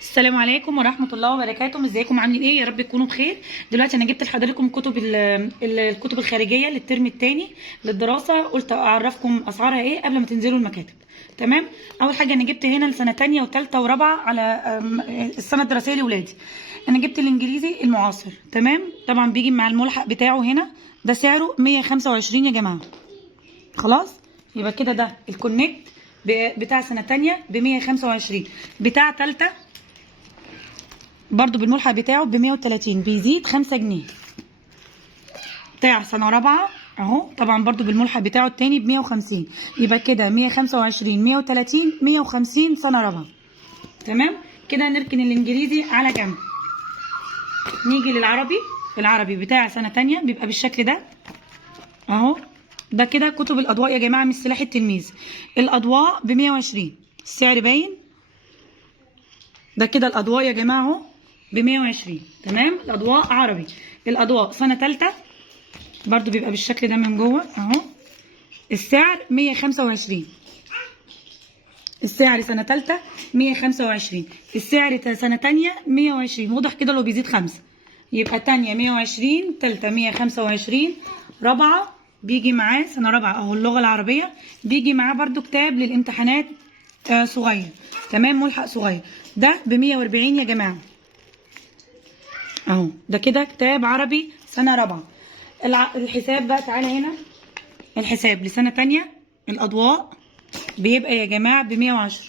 السلام عليكم ورحمة الله وبركاته. ازيكم عاملين ايه؟ يا رب تكونوا بخير. دلوقتي انا جبت لحضراتكم الكتب الخارجية للترم الثاني للدراسة، قلت اعرفكم اسعارها ايه قبل ما تنزلوا المكاتب. تمام. اول حاجة انا جبت هنا لسنة تانية وثالثة ورابعة على السنة الدراسية لاولادي. انا جبت الانجليزي المعاصر. تمام. طبعا بيجي مع الملحق بتاعه هنا، ده سعره 125 يا جماعة. خلاص، يبقى كده ده الكونكت بتاع سنة تانية ب 125، بتاع تالتة برضو بالملحق بتاعه ب 130، بيزيد 5 جنيه. بتاع سنة رابعة اهو طبعا برضو بالملحق بتاعه التاني ب 150، يبقى كده 125 130 150 سنة رابعة. تمام كده. نركن الانجليزي على جنب، نيجي للعربي. العربي بتاع سنة تانية بيبقى بالشكل ده اهو. ده كده كتب الاضواء يا جماعة، مش سلاح التلميذ. الاضواء ب 120، السعر باين. ده كده الاضواء يا جماعة اهو ب 120. تمام. الاضواء عربي. الاضواء سنه ثالثه برضو بيبقى بالشكل ده من جوه اهو. السعر 125، السعر سنه ثالثه 125، السعر سنه ثانيه 120. واضح كده لو بيزيد 5، يبقى ثانيه 120، ثالثه 125، رابعه بيجي معاه سنه رابعه اهو اللغه العربيه، بيجي معاه برضو كتاب للامتحانات صغير. تمام. ملحق صغير ده ب 140 يا جماعه اهو. ده كده كتاب عربي سنة رابعة. الحساب بقى تعالى هنا. الحساب لسنة تانية الأضواء بيبقى يا جماعة ب 110.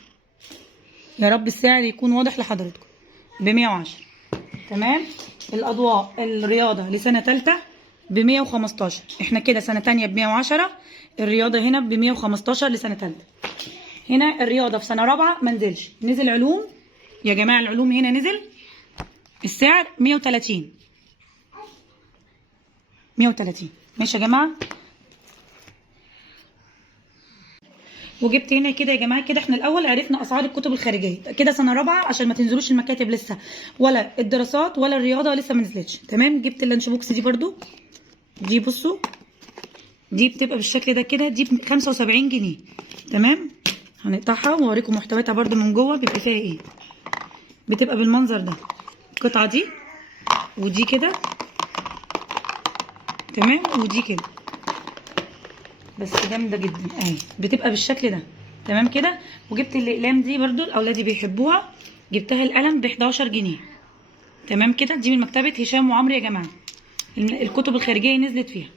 يا رب السعر يكون واضح لحضراتكم، ب 110. تمام. الأضواء الرياضة لسنة تالتة ب 115. احنا كده سنة تانية ب 110، الرياضة هنا ب 115 لسنة تالتة. هنا الرياضة في سنة رابعة منزلش، نزل علوم يا جماعة. العلوم هنا نزل السعر 130 130. ماشي يا جماعه. وجبت هنا كده يا جماعه. كده احنا الاول عرفنا اسعار الكتب الخارجيه كده سنه رابعه، عشان ما تنزلوش المكاتب لسه، ولا الدراسات ولا الرياضه لسه ما نزلتش. تمام. جبت اللانش بوكس دي برضو. دي بصوا، دي بتبقى بالشكل ده كده، دي ب 75 جنيه. تمام. هنقطعها واوريكم محتوياتها برضو من جوه بيبقى فيها ايه. بتبقى بالمنظر ده القطعه دي، ودي كده. تمام. ودي كده بس جامده جدا اهي، بتبقى بالشكل ده. تمام كده. وجبت الاقلام دي برضو الاولادي بيحبوها، جبتها القلم ب 11 جنيه. تمام كده. دي من مكتبه هشام وعمرو يا جماعه، الكتب الخارجيه نزلت فيها.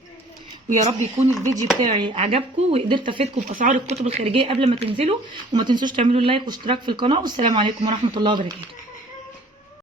ويا رب يكون الفيديو بتاعي عجبكم وقدرت افيدكم باسعار الكتب الخارجيه قبل ما تنزلوا. وما تنسوش تعملوا لايك واشتراك في القناه. والسلام عليكم ورحمه الله وبركاته.